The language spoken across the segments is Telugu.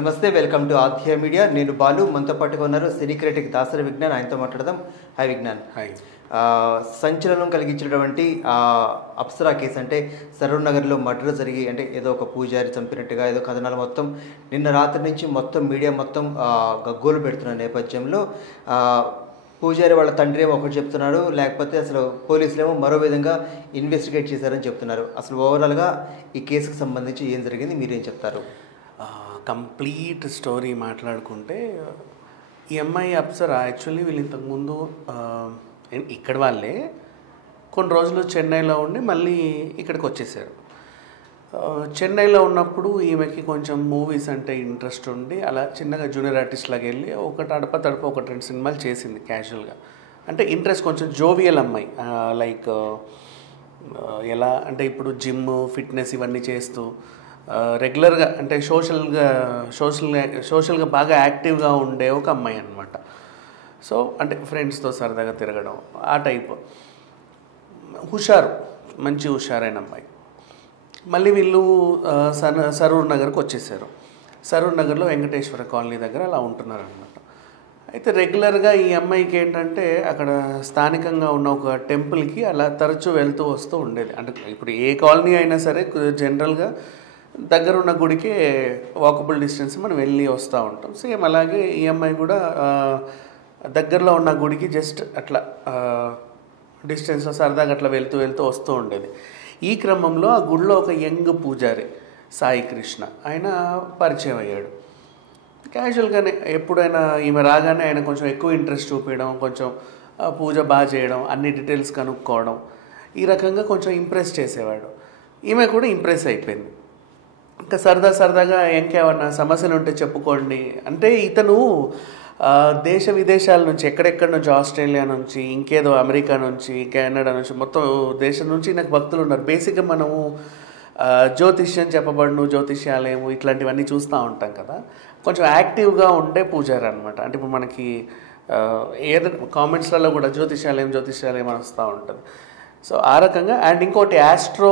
నమస్తే, వెల్కమ్ టు ఆధ్య మీడియా. నేను బాలు, మనతో పాటుగా ఉన్నారు సినీ క్రిటిక్ దాసరి విజ్ఞాన్. ఆయనతో మాట్లాడదాం. హాయ్ విజ్ఞాన్. హాయ్. సంచలనం కలిగించినటువంటి అప్సరా కేసు, అంటే సరూర్ నగర్లో మర్డర్ జరిగి, అంటే ఏదో ఒక పూజారి చంపినట్టుగా ఏదో కథనాలు మొత్తం నిన్న రాత్రి నుంచి మొత్తం మీడియా మొత్తం గగ్గోలు పెడుతున్న నేపథ్యంలో పూజారి వాళ్ళ తండ్రి ఏమో ఒకటి చెప్తున్నాడు, లేకపోతే అసలు పోలీసులేమో మరో విధంగా ఇన్వెస్టిగేట్ చేశారని చెప్తున్నారు. అసలు ఓవరాల్గా ఈ కేసుకు సంబంధించి ఏం జరిగింది, మీరేం చెప్తారు? కంప్లీట్ స్టోరీ మాట్లాడుకుంటే, ఈ అమ్మాయి అప్సరా యాక్చువల్లీ వీళ్ళు ఇంతకుముందు ఇక్కడ వాళ్ళే కొన్ని రోజులు చెన్నైలో ఉండి మళ్ళీ ఇక్కడికి వచ్చేసారు. చెన్నైలో ఉన్నప్పుడు ఈమెకి కొంచెం మూవీస్ అంటే ఇంట్రెస్ట్ ఉండి అలా చిన్నగా జూనియర్ ఆర్టిస్ట్ లాగా వెళ్ళి ఒకటి అడప ఒకటి 2 సినిమాలు చేసింది క్యాజువల్గా. అంటే ఇంట్రెస్ట్ కొంచెం జోవియల్ అమ్మాయి, లైక్ ఎలా అంటే ఇప్పుడు జిమ్ ఫిట్నెస్ ఇవన్నీ చేస్తూ రెగ్యులర్గా అంటే సోషల్గా బాగా యాక్టివ్గా ఉండే ఒక అమ్మాయి అనమాట. సో అంటే ఫ్రెండ్స్తో సరదాగా తిరగడం ఆ టైప్, మంచి హుషారైన అమ్మాయి. మళ్ళీ వీళ్ళు సరూర్ నగర్కి వచ్చేసారు. సరూర్ నగర్లో వెంకటేశ్వర కాలనీ దగ్గర అలా ఉంటున్నారు అనమాట. అయితే రెగ్యులర్గా ఈ అమ్మాయికి ఏంటంటే అక్కడ స్థానికంగా ఉన్న ఒక టెంపుల్కి అలా తరచూ వెళ్తూ వస్తూ ఉండేది. అంటే ఇప్పుడు ఏ కాలనీ అయినా సరే జనరల్గా దగ్గరున్న గుడికి వాకబుల్ డిస్టెన్స్ మనం వెళ్ళి వస్తూ ఉంటాం. సేమ్ అలాగే ఈ అమ్మాయి కూడా దగ్గరలో ఉన్న గుడికి జస్ట్ అట్లా డిస్టెన్స్లో సరదాగా అట్లా వెళ్తూ వస్తూ ఉండేది. ఈ క్రమంలో ఆ గుడిలో ఒక యంగ్ పూజారి సాయి కృష్ణ ఆయన పరిచయం అయ్యాడు. క్యాజువల్గానే ఎప్పుడైనా ఈమె రాగానే ఆయన కొంచెం ఎక్కువ ఇంట్రెస్ట్ చూపించడం, కొంచెం పూజ బాగా చేయడం, అన్ని డీటెయిల్స్ కనుక్కోవడం, ఈ రకంగా కొంచెం ఇంప్రెస్ చేసేవాడు. ఈమె కూడా ఇంప్రెస్ అయిపోయింది. ఇంకా సరదాగా ఇంకేమన్నా సమస్యలు ఉంటే చెప్పుకోండి అంటే, ఇతను దేశ విదేశాల నుంచి ఎక్కడెక్కడి నుంచి, ఆస్ట్రేలియా నుంచి, ఇంకేదో అమెరికా నుంచి, కెనడా నుంచి, మొత్తం దేశం నుంచి నాకు భక్తులు ఉన్నారు. బేసిక్గా మనము జ్యోతిష్యం చెప్పబడును, జ్యోతిష్యాలయము ఇట్లాంటివన్నీ చూస్తూ ఉంటాం కదా. కొంచెం యాక్టివ్గా ఉండే పూజారి అనమాట. అంటే ఇప్పుడు మనకి ఏదైనా కామెంట్స్లలో కూడా జ్యోతిష్యాలయం అని వస్తూ ఉంటుంది. సో ఆ రకంగా. అండ్ ఇంకోటి ఆస్ట్రో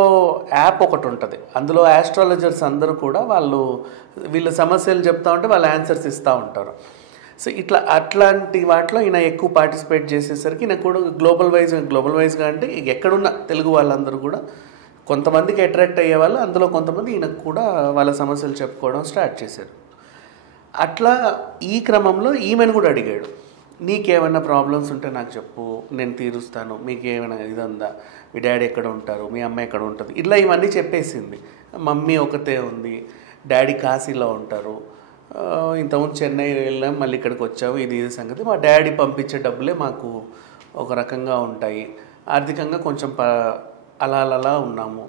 యాప్ ఒకటి ఉంటుంది, అందులో ఆస్ట్రాలజర్స్ అందరూ కూడా వీళ్ళు సమస్యలు చెప్తా ఉంటే వాళ్ళు ఆన్సర్స్ ఇస్తూ ఉంటారు. సో అట్లాంటి వాటిలో ఈయన ఎక్కువ పార్టిసిపేట్ చేసేసరికి ఈయన కూడా గ్లోబల్ వైజ్గా అంటే ఎక్కడున్న తెలుగు వాళ్ళందరూ కూడా కొంతమందికి అట్రాక్ట్ అయ్యే వాళ్ళు, అందులో కొంతమంది ఈయనకు కూడా వాళ్ళ సమస్యలు చెప్పుకోవడం స్టార్ట్ చేశారు. అట్లా ఈ క్రమంలో ఈమెను కూడా అడిగాడు, నీకేమైనా ప్రాబ్లమ్స్ ఉంటే నాకు చెప్పు, నేను తీరుస్తాను, మీకేమైనా ఇది ఉందా, మీ డాడీ ఎక్కడ ఉంటారు, మీ అమ్మ ఎక్కడ ఉంటుంది, ఇట్లా ఇవన్నీ చెప్పేసింది. మమ్మీ ఒకతే ఉంది, డాడీ కాశీలో ఉంటారు, ఇంతకుముందు చెన్నై వెళ్ళాం, మళ్ళీ ఇక్కడికి వచ్చావు, ఇది సంగతి. మా డాడీ పంపించే డబ్బులే మాకు ఒక రకంగా ఉంటాయి, ఆర్థికంగా కొంచెం అలా ఉన్నాము,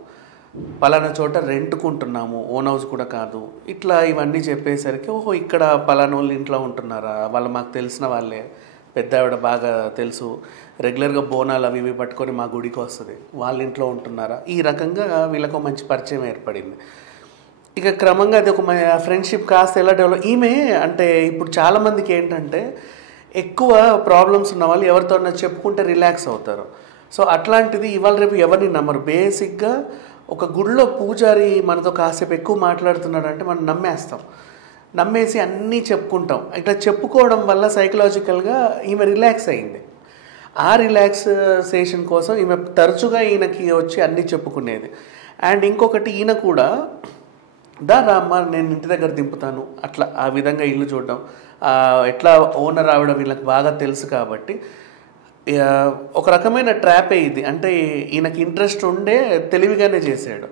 పలానా చోట రెంట్కుంటున్నాము, ఓన్ హౌస్ కూడా కాదు, ఇట్లా ఇవన్నీ చెప్పేసరికి ఓహో ఇక్కడ పలానా వాళ్ళు ఇంట్లో ఉంటున్నారా, వాళ్ళు మాకు తెలిసిన వాళ్ళే, పెద్ద ఆవిడ బాగా తెలుసు, రెగ్యులర్గా బోనాలు అవి ఇవి పట్టుకొని మా గుడికి వస్తుంది, వాళ్ళ ఇంట్లో ఉంటున్నారా, ఈ రకంగా వీళ్ళకు మంచి పరిచయం ఏర్పడింది. ఇక క్రమంగా అది ఒక ఫ్రెండ్షిప్ కాస్త ఎలా డెవలప్. ఈమె అంటే ఇప్పుడు చాలామందికి ఏంటంటే ఎక్కువ ప్రాబ్లమ్స్ ఉన్న వాళ్ళు ఎవరితోన్నా చెప్పుకుంటే రిలాక్స్ అవుతారు. సో అట్లాంటిది ఇవాళ రేపు ఎవరిని నమ్మరు. బేసిక్గా ఒక గుడిలో పూజారి మనతో కాసేపు ఎక్కువ మాట్లాడుతున్నాడు అంటే మనం నమ్మేసి అన్నీ చెప్పుకుంటాం. ఇట్లా చెప్పుకోవడం వల్ల సైకలాజికల్గా ఈమె రిలాక్స్ అయింది. ఆ రిలాక్సేషన్ కోసం ఈమె తరచుగా ఈయనకి వచ్చి అన్నీ చెప్పుకునేది. అండ్ ఇంకొకటి, ఈయన కూడా రామ్మ నేను ఇంటి దగ్గర దింపుతాను, అట్లా ఆ విధంగా ఇల్లు చూడడం, ఎట్లా ఓనర్ ఆవిడ వీళ్ళకి బాగా తెలుసు కాబట్టి ఒక రకమైన ట్రాపే ఇది. అంటే ఈయనకి ఇంట్రెస్ట్ ఉండే తెలివిగానే చేశాడు.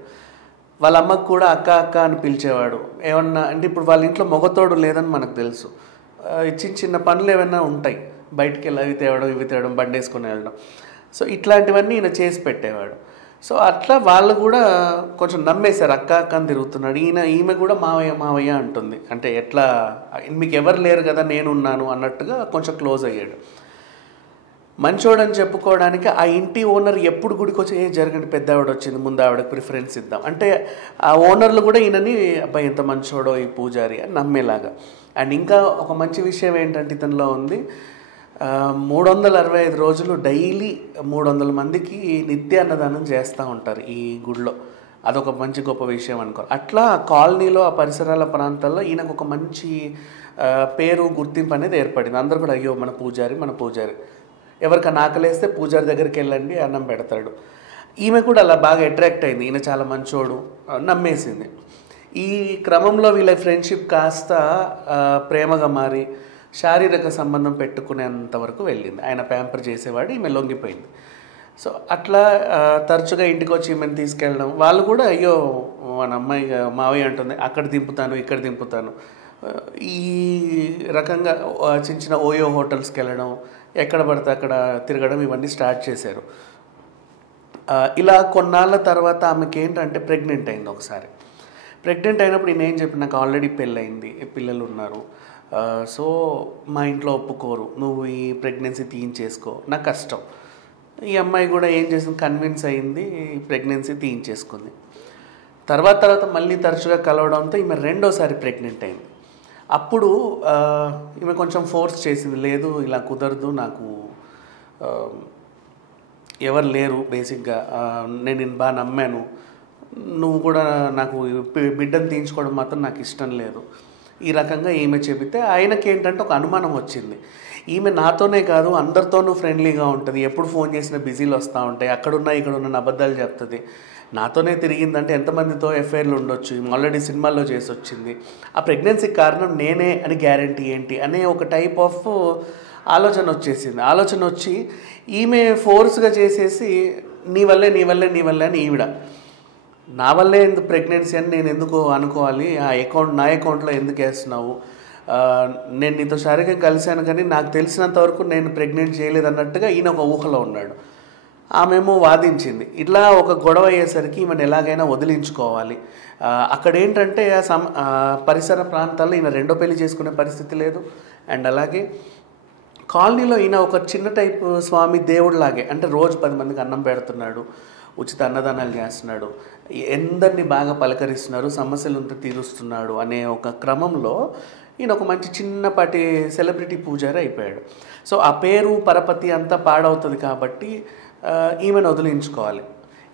వాళ్ళ అమ్మకు కూడా అక్క అని పిలిచేవాడు. ఏమన్నా అంటే ఇప్పుడు వాళ్ళ ఇంట్లో మొగతోడు లేదని మనకు తెలుసు, చిన్న పనులు ఏమైనా ఉంటాయి, బయటికి వెళ్ళి అవి తేవడం బండి వేసుకొని వెళ్ళడం, సో ఇట్లాంటివన్నీ ఈయన చేసి పెట్టేవాడు. సో అట్లా వాళ్ళు కూడా కొంచెం నమ్మేశారు, అక్క అని తిరుగుతున్నాడు. ఈమె కూడా మావయ్య అంటుంది. అంటే ఎట్లా మీకు ఎవరు లేరు కదా నేనున్నాను అన్నట్టుగా కొంచెం క్లోజ్ అయ్యాడు. మంచోడని చెప్పుకోవడానికి ఆ ఇంటి ఓనర్ ఎప్పుడు గుడికి వచ్చి జరగండి, పెద్ద ఆవిడ వచ్చింది, ముందు ఆవిడకి ప్రిఫరెన్స్ ఇద్దాం అంటే ఆ ఓనర్లు కూడా ఈయనని అబ్బాయి ఎంత మంచోడో ఈ పూజారి అని నమ్మేలాగా. అండ్ ఇంకా ఒక మంచి విషయం ఏంటంటే ఇతనిలో ఉంది, 365 రోజులు డైలీ 300 మందికి నిత్య అన్నదానం చేస్తూ ఉంటారు ఈ గుడిలో. అదొక మంచి గొప్ప విషయం అనుకో. అట్లా ఆ కాలనీలో ఆ పరిసరాల ప్రాంతాల్లో ఈయనకు ఒక మంచి పేరు గుర్తింపు అనేది ఏర్పడింది. అందరూ కూడా అయ్యో మన పూజారి, ఎవరికైనా ఆకలేస్తే పూజారి దగ్గరికి వెళ్ళండి అన్నం పెడతాడు. ఈమె కూడా అలా బాగా అట్రాక్ట్ అయింది, ఈయన చాలా మంచోడు, నమ్మేసింది. ఈ క్రమంలో వీళ్ళ ఫ్రెండ్షిప్ కాస్త ప్రేమగా మారి శారీరక సంబంధం పెట్టుకునేంత వరకు వెళ్ళింది. ఆయన ప్యాంపర్ చేసేవాడు, ఈమె లొంగిపోయింది. సో అట్లా తరచుగా ఇంటికి వచ్చి ఈమెను తీసుకెళ్ళడం. వాళ్ళు కూడా అయ్యో మన అమ్మాయి మావయ్య అంటుంది, అక్కడ దింపుతాను ఇక్కడ దింపుతాను, ఈ రకంగా చిన్న చిన్న ఓయో హోటల్స్కి వెళ్ళడం, ఎక్కడ పడితే అక్కడ తిరగడం, ఇవన్నీ స్టార్ట్ చేశారు. ఇలా కొన్నాళ్ళ తర్వాత ఆమెకి ఏంటంటే ప్రెగ్నెంట్ అయింది ఒకసారి. ప్రెగ్నెంట్ అయినప్పుడు నేను ఏం చెప్పి, నాకు ఆల్రెడీ పెళ్ళయింది, పిల్లలు ఉన్నారు, సో మా ఇంట్లో ఒప్పుకోరు, నువ్వు ఈ ప్రెగ్నెన్సీ తీయించేసుకో, నాకు కష్టం. ఈ అమ్మాయి కూడా ఏం చేసింది, కన్విన్స్ అయింది, ప్రెగ్నెన్సీ తీయించేసుకుంది. తర్వాత మళ్ళీ తరచుగా కలవడంతో ఈమె రెండోసారి ప్రెగ్నెంట్ అయింది. అప్పుడు ఈమె కొంచెం ఫోర్స్ చేసింది, లేదు ఇలా కుదరదు, నాకు ఎవరు లేరు, బేసిక్గా నేను బాగా నమ్మాను, నువ్వు కూడా నాకు బిడ్డను తీయించుకోవడం మాత్రం నాకు ఇష్టం లేదు, ఈ రకంగా ఈమె చెబితే ఆయనకి ఏంటంటే ఒక అనుమానం వచ్చింది, ఈమె నాతోనే కాదు అందరితోనూ ఫ్రెండ్లీగా ఉంటుంది, ఎప్పుడు ఫోన్ చేసినా బిజీలు వస్తూ ఉంటాయి, ఇక్కడున్న అబద్ధాలు చెప్తుంది, నాతోనే తిరిగిందంటే ఎంతమందితో ఎఫ్ఐఆర్లు ఉండొచ్చు, ఆల్రెడీ సినిమాల్లో చేసి వచ్చింది, ఆ ప్రెగ్నెన్సీకి కారణం నేనే అని గ్యారంటీ ఏంటి అనే ఒక టైప్ ఆఫ్ ఆలోచన వచ్చి ఈమె ఫోర్స్గా చేసేసి నీ వల్లే అని ఈవిడ, నా వల్లే ఎందుకు ప్రెగ్నెన్సీ అని నేను ఎందుకు అనుకోవాలి, నా అకౌంట్లో ఎందుకు వేస్తున్నావు, నేను నీతో శారీరకంగా కలిశాను కానీ నాకు తెలిసినంతవరకు నేను ప్రెగ్నెంట్ చేయలేదు అన్నట్టుగా ఈయన ఒక ఊహలో ఉన్నాడు. ఆమెమో వాదించింది. ఇట్లా ఒక గొడవ అయ్యేసరికి ఈమెను ఎలాగైనా వదిలించుకోవాలి. అక్కడ ఏంటంటే పరిసర ప్రాంతాల్లో ఈయన రెండో పెళ్లి చేసుకునే పరిస్థితి లేదు. అండ్ అలాగే కాలనీలో ఈయన ఒక చిన్న టైప్ స్వామి దేవుడిలాగే, అంటే రోజు 10 మందికి అన్నం పెడుతున్నాడు, ఉచిత అన్నదానాలు చేస్తున్నాడు, ఎందరిని బాగా పలకరిస్తున్నారు, సమస్యలు ఉంటే తీరుస్తున్నాడు అనే ఒక క్రమంలో ఈయన ఒక మంచి చిన్నపాటి సెలబ్రిటీ పూజారి అయిపోయాడు. సో ఆ పేరు పరపతి అంతా పాడవుతుంది కాబట్టి ఈమెను వదిలించుకోవాలి.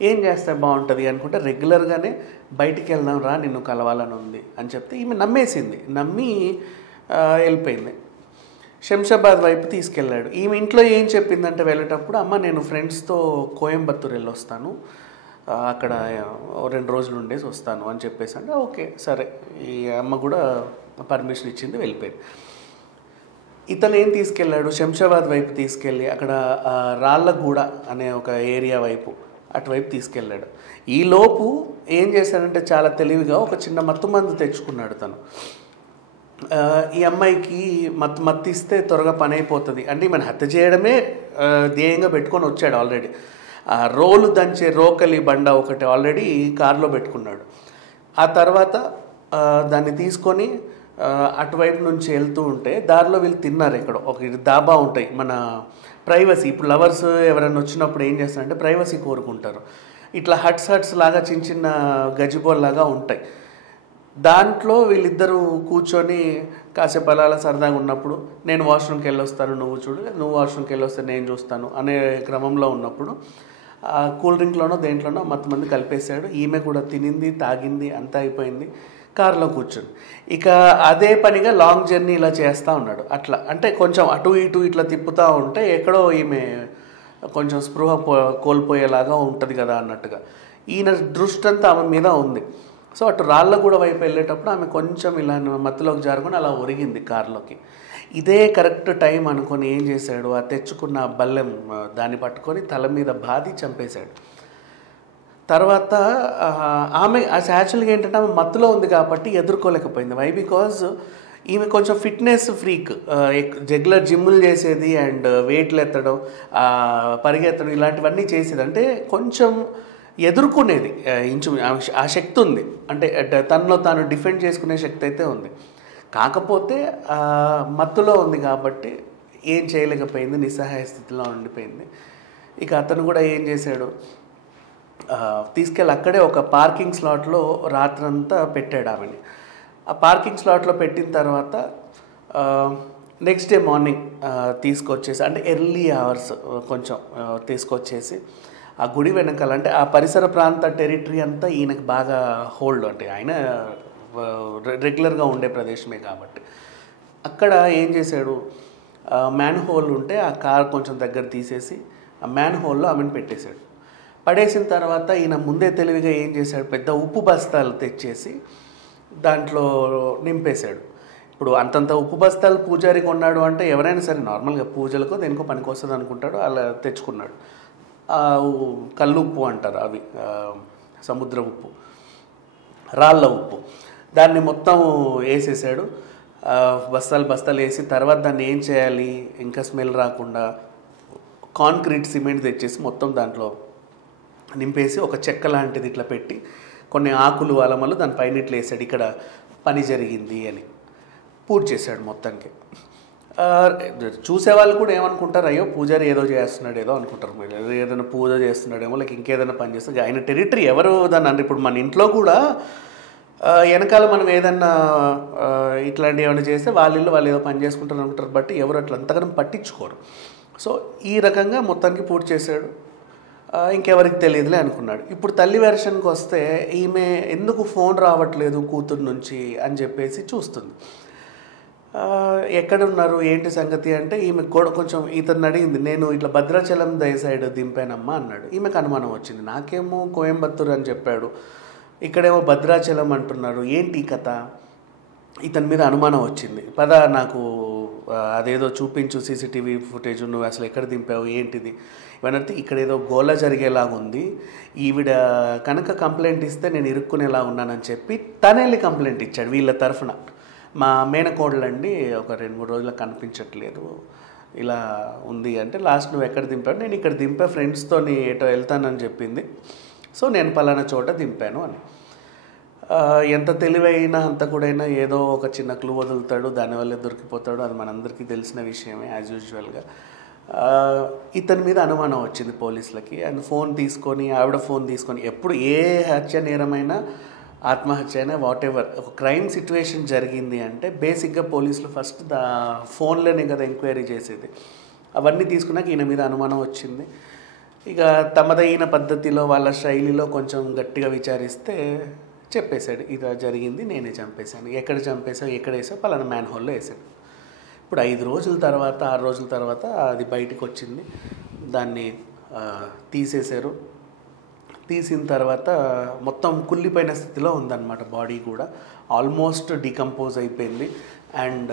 ఏం చేస్తే బాగుంటుంది అనుకుంటే రెగ్యులర్గానే బయటికి వెళ్దాం రా, నిన్ను కలవాలని ఉంది అని చెప్తే ఈమె నమ్మి వెళ్ళిపోయింది. శంషాబాద్ వైపు తీసుకెళ్ళాడు. ఈమె ఇంట్లో ఏం చెప్పిందంటే వెళ్ళేటప్పుడు, అమ్మ నేను ఫ్రెండ్స్తో కోయంబత్తూరు వెళ్ళొస్తాను, అక్కడ 2 రోజులు ఉండేసి వస్తాను అని చెప్పేసి అంటే ఓకే సరే, ఈ అమ్మ కూడా పర్మిషన్ ఇచ్చింది, వెళ్ళిపోయింది. ఇతను ఏం తీసుకెళ్ళాడు, శంషాబాద్ వైపు తీసుకెళ్ళి అక్కడ రాళ్ళగూడ అనే ఒక ఏరియా వైపు అటువైపు తీసుకెళ్ళాడు. ఈలోపు ఏం చేశాడంటే చాలా తెలివిగా ఒక చిన్న మత్తుమందు తెచ్చుకున్నాడు తను. ఈ అమ్మాయికి మత్తు ఇస్తే త్వరగా పని అయిపోతుంది అంటే ఈమెను హత్య చేయడమే ధ్యేయంగా పెట్టుకొని వచ్చాడు. ఆల్రెడీ రోలు దంచే రోకలి బండ ఒకటి ఆల్రెడీ కారులో పెట్టుకున్నాడు. ఆ తర్వాత దాన్ని తీసుకొని అటువైపు నుంచి వెళ్తూ ఉంటే దారిలో వీళ్ళు తిన్నారు. ఎక్కడో ఒక దాబా ఉంటాయి, మన ప్రైవసీ. ఇప్పుడు లవర్స్ ఎవరైనా వచ్చినప్పుడు ఏం చేస్తారంటే ప్రైవసీ కోరుకుంటారు. ఇట్లా హట్స్ లాగా చిన్న చిన్న గజిబోల్ లాగా ఉంటాయి. దాంట్లో వీళ్ళిద్దరూ కూర్చొని కాసేపు అలా సరదాగా ఉన్నప్పుడు, నేను వాష్రూమ్కి వెళ్ళొస్తాను నువ్వు చూడు, నువ్వు వాష్రూమ్కి వెళ్ళొస్తే నేను చూస్తాను అనే క్రమంలో ఉన్నప్పుడు కూల్ డ్రింక్లోనో దేంట్లోనో మంది కలిపేశాడు. ఈమె కూడా తినింది, తాగింది, అంతా అయిపోయింది. కారులో కూర్చొని ఇక అదే పనిగా లాంగ్ జర్నీ ఇలా చేస్తూ ఉన్నాడు. అట్లా అంటే కొంచెం అటు ఇటు ఇట్లా తిప్పుతూ ఉంటే ఎక్కడో ఈమె కొంచెం స్పృహ కోల్పోయేలాగా ఉంటుంది కదా అన్నట్టుగా ఈయన దృష్టి అంతా ఆమె మీద ఉంది. సో అటు రాళ్ళగూడ వైపు వెళ్ళేటప్పుడు ఆమె కొంచెం ఇలా మత్తులోకి జారుకొని అలా ఒరిగింది కారులోకి. ఇదే కరెక్ట్ టైం అనుకొని ఏం చేశాడు, ఆ తెచ్చుకున్న బల్లెం దాన్ని పట్టుకొని తల మీద బాది చంపేశాడు. తర్వాత ఆమె యాక్చువల్గా ఏంటంటే ఆమె మత్తులో ఉంది కాబట్టి ఎదుర్కోలేకపోయింది. వై బికాజ్ ఈమె కొంచెం ఫిట్నెస్ ఫ్రీక్, రెగ్యులర్ జిమ్ములు చేసేది అండ్ వెయిట్లు ఎత్తడం, పరిగెత్తడం ఇలాంటివన్నీ చేసేది. అంటే కొంచెం ఎదుర్కొనేది, ఆ శక్తి ఉంది, అంటే తనలో తాను డిఫెండ్ చేసుకునే శక్తి అయితే ఉంది. కాకపోతే మత్తులో ఉంది కాబట్టి ఏం చేయలేకపోయింది, నిస్సహాయ స్థితిలో ఉండిపోయింది. ఇక అతను కూడా ఏం చేశాడు, తీసుకెళ్ళి అక్కడే ఒక పార్కింగ్ స్లాట్లో రాత్రంతా పెట్టాడు ఆమెని. ఆ పార్కింగ్ స్లాట్లో పెట్టిన తర్వాత నెక్స్ట్ డే మార్నింగ్ తీసుకొచ్చేసి, అంటే ఎర్లీ అవర్స్ కొంచెం తీసుకొచ్చేసి ఆ గుడి వెనకాల అంటే ఆ పరిసర ప్రాంత టెరిటరీ అంతా ఈయనకు బాగా హోల్డ్, అంటే ఆయన రెగ్యులర్గా ఉండే ప్రదేశమే కాబట్టి. అక్కడ ఏం చేశాడు, మ్యాన్ హోల్ ఉంటే ఆ కార్ కొంచెం దగ్గర తీసేసి ఆ మ్యాన్ హోల్లో ఆమెను పెట్టేశాడు. పడేసిన తర్వాత ఈయన ముందే తెలివిగా ఏం చేశాడు, పెద్ద ఉప్పు బస్తాలు తెచ్చేసి దాంట్లో నింపేశాడు. ఇప్పుడు అంతంత ఉప్పు బస్తాలు పూజారి కొన్నాడు అంటే ఎవరైనా సరే నార్మల్గా పూజలకో దేనికో పనికి వస్తుంది అనుకుంటాడు, అలా తెచ్చుకున్నాడు. కల్లు ఉప్పు అంటారు, అవి సముద్ర ఉప్పు, రాళ్ళ ఉప్పు, దాన్ని మొత్తం వేసేసాడు. బస్తాలు బస్తాలు వేసి తర్వాత దాన్ని ఏం చేయాలి, ఇంకా స్మెల్ రాకుండా కాంక్రీట్ సిమెంట్ తెచ్చేసి మొత్తం దాంట్లో నింపేసి ఒక చెక్క లాంటిది ఇట్లా పెట్టి కొన్ని ఆకులు అలమలు దానిపైన ఇట్లా వేసాడు, ఇక్కడ పని జరిగింది అని పూర్తి చేశాడు మొత్తానికి. చూసేవాళ్ళు కూడా ఏమనుకుంటారు, అయ్యో పూజారి ఏదో చేస్తున్నాడు ఏదో అనుకుంటారు, మీరు ఏదైనా పూజ చేస్తున్నాడేమో, లేక ఇంకేదైనా పని చేస్తే ఆయన టెరిటరీ ఎవరు దాన్ని అంటే. ఇప్పుడు మన ఇంట్లో కూడా వెనకాల మనం ఏదన్నా ఇట్లాంటివి ఏమైనా చేస్తే వాళ్ళు ఏదో పని చేసుకుంటారు అనుకుంటారు, బట్టి ఎవరు అట్లా అంతగానం పట్టించుకోరు. సో ఈ రకంగా మొత్తానికి పూర్తి చేశాడు. ఇంకెవరికి తెలియదులే అనుకున్నాడు. ఇప్పుడు తల్లి వెర్షన్కి వస్తే ఈమె ఎందుకు ఫోన్ రావట్లేదు కూతురు నుంచి అని చెప్పేసి చూస్తుంది. ఎక్కడున్నారు ఏంటి సంగతి అంటే ఈమె కూడా కొంచెం ఇతను అడిగింది, నేను ఇట్లా భద్రాచలం దయ సైడ్ దింపానమ్మా అన్నాడు. ఈమెకు అనుమానం వచ్చింది, నాకేమో కోయంబత్తూరు అని చెప్పాడు, ఇక్కడేమో భద్రాచలం అంటున్నారు, ఏంటి ఈ కథ. ఇతని మీద అనుమానం వచ్చింది. పద నాకు అదేదో చూపించు సీసీటీవీ ఫుటేజ్, నువ్వు అసలు ఎక్కడ దింపావు ఏంటిది ఇవన్నీ, ఇక్కడ ఏదో గోల జరిగేలాగా ఉంది, ఈవిడ కనుక కంప్లైంట్ ఇస్తే నేను ఇరుక్కునేలా ఉన్నానని చెప్పి తనే వెళ్ళి కంప్లైంట్ ఇచ్చాడు వీళ్ళ తరఫున. మా మేనకోడలండి ఒక 2-3 రోజులకు కనిపించట్లేదు ఇలా ఉంది అంటే, లాస్ట్ నువ్వు ఎక్కడ దింపావు, నేను ఇక్కడ దింపా ఫ్రెండ్స్తో ఏటో వెళ్తానని చెప్పింది, సో నేను పలానా చోట దింపాను అని. ఎంత తెలివైనా అంత కూడా ఏదో ఒక చిన్న క్లూ వదులుతాడు, దానివల్లే దొరికిపోతాడు, అది మనందరికీ తెలిసిన విషయమే యాజ్ యూజువల్గా. ఇతని మీద అనుమానం వచ్చింది పోలీసులకి. అండ్ ఫోన్ తీసుకొని ఆవిడ ఫోన్ తీసుకొని, ఎప్పుడు ఏ హత్య నేరమైనా ఆత్మహత్య అయినా వాట్ ఎవర్ ఒక క్రైమ్ సిచ్యువేషన్ జరిగింది అంటే బేసిక్గా పోలీసులు ఫస్ట్ ఫోన్లోనే కదా ఎంక్వైరీ చేసేది. అవన్నీ తీసుకున్నాక ఈయన మీద అనుమానం వచ్చింది. ఇక తమదైన పద్ధతిలో వాళ్ళ శైలిలో కొంచెం గట్టిగా విచారిస్తే చెప్పేశాడు, ఇది జరిగింది, నేనే చంపేశాను. ఎక్కడ చంపేశావు, ఎక్కడ వేసావు, పలానా మ్యాన్ హోల్లో వేసాడు. ఇప్పుడు 5 రోజుల తర్వాత 6 రోజుల తర్వాత అది బయటకు వచ్చింది. దాన్ని తీసేశారు. తీసిన తర్వాత మొత్తం కుళ్ళిపోయిన స్థితిలో ఉందన్నమాట, బాడీ కూడా ఆల్మోస్ట్ డికంపోజ్ అయిపోయింది. అండ్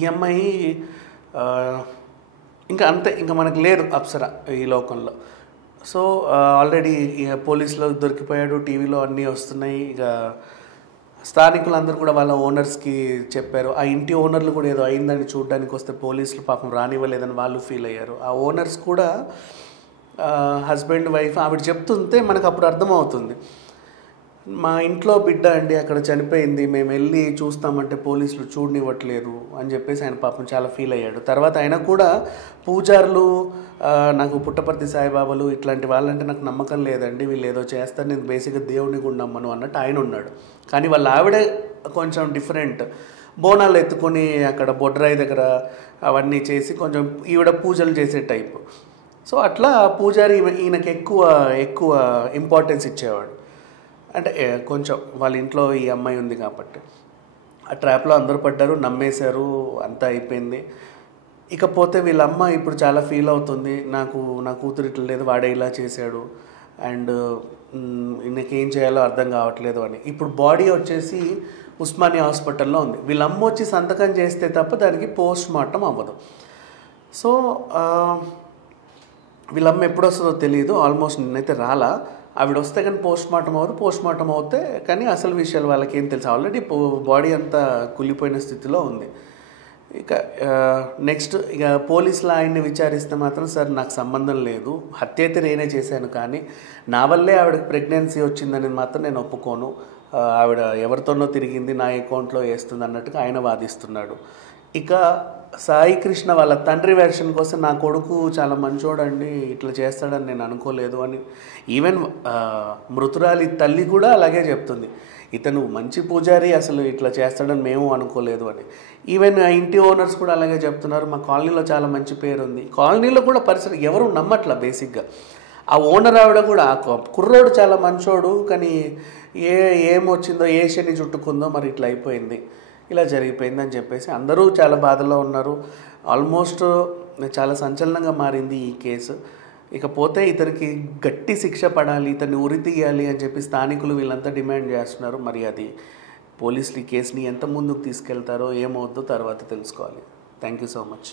ఈ అమ్మాయి ఇంకా అంతే, ఇంకా మనకు లేదు అప్సర ఈ లోకంలో. సో ఆల్రెడీ పోలీసులో దొరికిపోయాడు, టీవీలో అన్నీ వస్తున్నాయి. ఇక స్థానికులందరూ కూడా వాళ్ళ ఓనర్స్కి చెప్పారు. ఆ ఇంటి ఓనర్లు కూడా ఏదో అయిందని చూడడానికి వస్తే పోలీసులు పాపం రానివ్వలేదని వాళ్ళు ఫీల్ అయ్యారు. ఆ ఓనర్స్ కూడా హస్బెండ్ వైఫ్ ఆవిడ చెప్తుంటే మనకు అప్పుడు అర్థమవుతుంది, మా ఇంట్లో బిడ్డ అండి అక్కడ చనిపోయింది, మేము వెళ్ళి చూస్తామంటే పోలీసులు చూడనివ్వట్లేదు అని చెప్పేసి ఆయన పాపం చాలా ఫీల్ అయ్యాడు. తర్వాత ఆయన కూడా పూజారులు నాకు పుట్టపర్తి సాయిబాబాలు ఇట్లాంటి వాళ్ళంటే నాకు నమ్మకం లేదండి, వీళ్ళు ఏదో చేస్తారు, నేను బేసిక్గా దేవుని కూడా నమ్మను అన్నట్టు ఆయన ఉన్నాడు. కానీ వాళ్ళ ఆవిడే కొంచెం డిఫరెంట్, బోనాలు ఎత్తుకొని అక్కడ బొడ్రాయి దగ్గర అవన్నీ చేసి కొంచెం ఈవిడ పూజలు చేసే టైపు. సో అట్లా పూజారి ఈయనకి ఎక్కువ ఇంపార్టెన్స్ ఇచ్చేవాడు. అంటే కొంచెం వాళ్ళ ఇంట్లో ఈ అమ్మాయి ఉంది కాబట్టి ఆ ట్రాప్లో అందరూ పడ్డారు, నమ్మేశారు, అంతా అయిపోయింది. ఇకపోతే వీళ్ళ అమ్మ ఇప్పుడు చాలా ఫీల్ అవుతుంది, నా కూతురు ఇట్లా లేదు, వాడే ఇలా చేశాడు, అండ్ ఈయనకేం చేయాలో అర్థం కావట్లేదు అని. ఇప్పుడు బాడీ వచ్చేసి ఉస్మానియా హాస్పిటల్లో ఉంది. వీళ్ళ అమ్మ వచ్చి సంతకం చేస్తే తప్ప దానికి పోస్ట్ మార్టం అవ్వదు. సో వీళ్ళమ్మ ఎప్పుడు వస్తుందో తెలియదు, ఆల్మోస్ట్ నిన్నైతే రాలా. ఆవిడ వస్తే కానీ పోస్ట్ మార్టం అవ్వదు, పోస్ట్ మార్టం అవుతే కానీ అసలు విషయాలు వాళ్ళకి ఏం తెలుసు, ఆల్రెడీ బాడీ అంతా కుళ్ళిపోయిన స్థితిలో ఉంది. ఇక నెక్స్ట్ ఇక పోలీసులు ఆయన్ని విచారిస్తే మాత్రం, సార్ నాకు సంబంధం లేదు, హత్య అయితే నేనే చేశాను, కానీ నా వల్లే ఆవిడకి ప్రెగ్నెన్సీ వచ్చిందని మాత్రం నేను ఒప్పుకోను, ఆవిడ ఎవరితోనో తిరిగింది నా అకౌంట్లో వేస్తుంది అన్నట్టుగా ఆయన వాదిస్తున్నాడు. ఇక సాయి కృష్ణ వాళ్ళ తండ్రి వెర్షన్ కోసం నా కొడుకు చాలా మంచోడండి, ఇట్లా చేస్తాడని నేను అనుకోలేదు అని ఈవెన్ మృతురాలి తల్లి కూడా అలాగే చెప్తుంది. ఇతను మంచి పూజారి, అసలు ఇట్లా చేస్తాడని మేము అనుకోలేదు అని. ఈవెన్ ఇంటి ఓనర్స్ కూడా అలాగే చెప్తున్నారు, మా కాలనీలో చాలా మంచి పేరు ఉంది. కాలనీలో కూడా పరిస్థితి ఎవరు నమ్మట్లా బేసిక్గా. ఆ ఓనర్ ఆవిడ కూడా కుర్రోడు చాలా మంచోడు, కానీ ఏమొచ్చిందో ఏ శని చుట్టుకుందో మరి ఇట్లా అయిపోయింది, ఇలా జరిగిపోయిందని చెప్పేసి అందరూ చాలా బాధలో ఉన్నారు. ఆల్మోస్ట్ చాలా సంచలనంగా మారింది ఈ కేసు. ఇకపోతే ఇతనికి గట్టి శిక్ష పడాలి, ఇతన్ని ఉరి తీయాలి అని చెప్పి స్థానికులు వీళ్ళంతా డిమాండ్ చేస్తున్నారు. మరి అది పోలీసులు ఈ కేసుని ఎంత ముందుకు తీసుకెళ్తారో ఏమవుద్దో తర్వాత తెలుసుకోవాలి. Thank you so much.